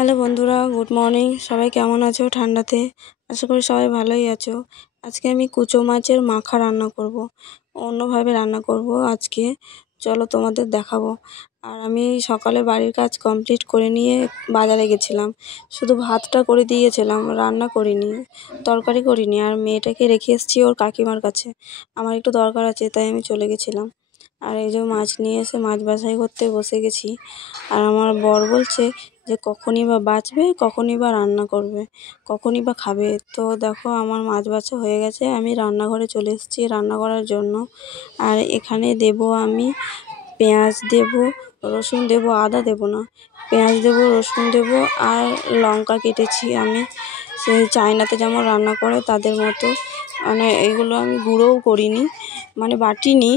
Hello বন্ধুরা, good morning. সবাই কেমন আছো ঠান্ডাতে? আশা করি সবাই ভালোই আছো। আজকে আমি কুচো মাছের মাখা রান্না করব, অন্যভাবে রান্না করব আজকে। চলো তোমাদের দেখাবো। আর আমি সকালে বাড়ির কাজ কমপ্লিট করে নিয়ে বাজারে গেছিলাম। শুধু ভাতটা করে দিয়েছিলাম, রান্না করিনি, তরকারি করিনি। আর মেয়েটাকে রেখে এসেছি ওর কাকিমার কাছে, আমার একটু দরকার আছে, তাই আমি চলে গেছিলাম। আর এই যে মাছ নিয়ে এসে মাছ বাছাই করতে বসে গেছি। আর আমার বর বলছে যে কখনই বা বাছবে, কখনই বা রান্না করবে, কখনই বা খাবে। তো দেখো আমার মাছ বাছা হয়ে গেছে, আমি রান্নাঘরে চলে এসেছি রান্না করার জন্য। আর এখানে দেব আমি পেঁয়াজ দেব, রসুন দেব, আদা দেব না, পেঁয়াজ দেব, রসুন দেব আর লঙ্কা কেটেছি আমি সেই চায়নাতে যেমন রান্না করে তাদের মতো। মানে এগুলো আমি গুঁড়োও করিনি, মানে বাটিনি,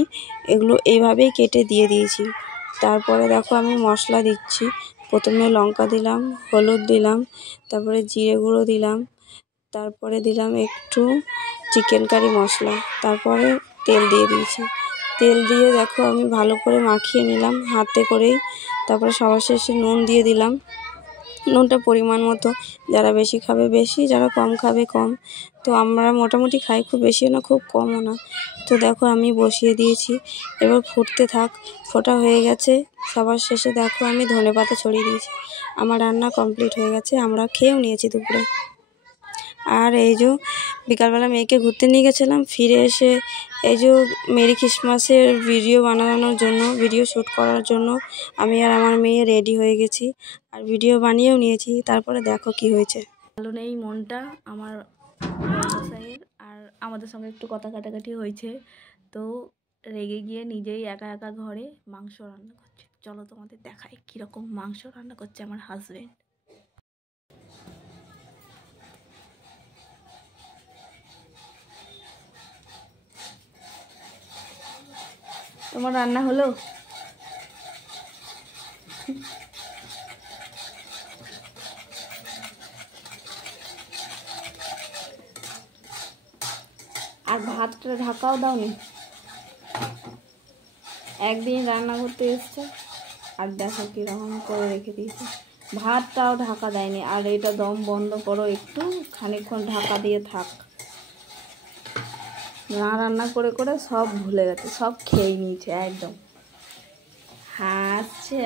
এগুলো এইভাবেই কেটে দিয়ে দিয়েছি। তারপরে দেখো আমি মশলা দিচ্ছি। প্রথমে লঙ্কা দিলাম, হলুদ দিলাম, তারপরে জিরে গুঁড়ো দিলাম, তারপরে দিলাম একটু চিকেন কারি মশলা, তারপরে তেল দিয়ে দিয়েছি। তেল দিয়ে দেখো আমি ভালো করে মাখিয়ে নিলাম হাতে করেই। তারপরে সবার শেষে নুন দিয়ে দিলাম, নুনটা পরিমাণ মতো, যারা বেশি খাবে বেশি, যারা কম খাবে কম। তো আমরা মোটামুটি খাই, খুব বেশিও না খুব কমও না। তো দেখো আমি বসিয়ে দিয়েছি, এবার ফুটতে থাক। ফোটা হয়ে গেছে, সবার শেষে দেখো আমি ধনেপাতা ছড়িয়ে দিয়েছি। আমার রান্না কমপ্লিট হয়ে গেছে, আমরা খেয়েও নিয়েছি দুপুরে। আর এই যে বিকালবেলা মেয়েকে ঘুরতে নিয়ে গেছিলাম, ফিরে এসে এই যে মেরি ক্রিসমাসের ভিডিও বানানোর জন্য, ভিডিও শ্যুট করার জন্য আমি আর আমার মেয়ে রেডি হয়ে গেছি, আর ভিডিও বানিয়েও নিয়েছি। তারপরে দেখো কি হয়েছে। ভালো নেই মনটা আমার বড়মশাইয়ের, আর আমাদের সঙ্গে একটু কথা কাটাকাটি হয়েছে, তো রেগে গিয়ে নিজেই একা একা ঘরে মাংস রান্না করছে। চলো তোমাদের দেখাই কীরকম মাংস রান্না করছে আমার হাজবেন্ড। তোমার রান্না হলো? আর ভাতটা ঢাকাও দাওনি। একদিন রান্না করতে এসছে আর দেখো কীরকম করে রেখে দিয়েছে, ভাতটাও ঢাকা দেয়নি। আর এটা দম বন্ধ করো, একটু খানিকক্ষণ ঢাকা দিয়ে থাক। না রান্না করে করে সব ভুলে গেছে, সব খেয়ে নিয়েছে একদম। হাসছে।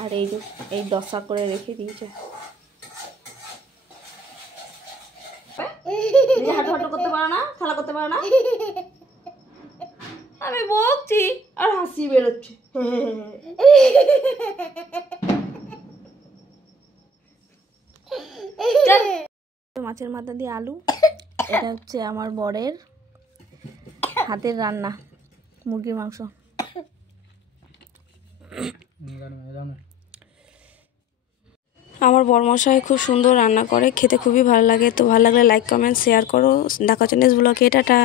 আর এই যে এই দশা করে রেখে দিয়েছে। হাঁটু হাঁটু করতে পারো না, খেলা করতে পারো না। আমি বলছি আর হাসি বেরোচ্ছে। মাছের মাথা দিয়ে আলু, এটা হচ্ছে আমার বরের হাতের রান্না, মুরগির মাংস। আমার বরমশাই খুব সুন্দর রান্না করে, খেতে খুবই ভালো লাগে। তো ভালো লাগলে লাইক কমেন্ট শেয়ার করো। দেখা হচ্ছে নেক্সট ব্লগে, টাটা।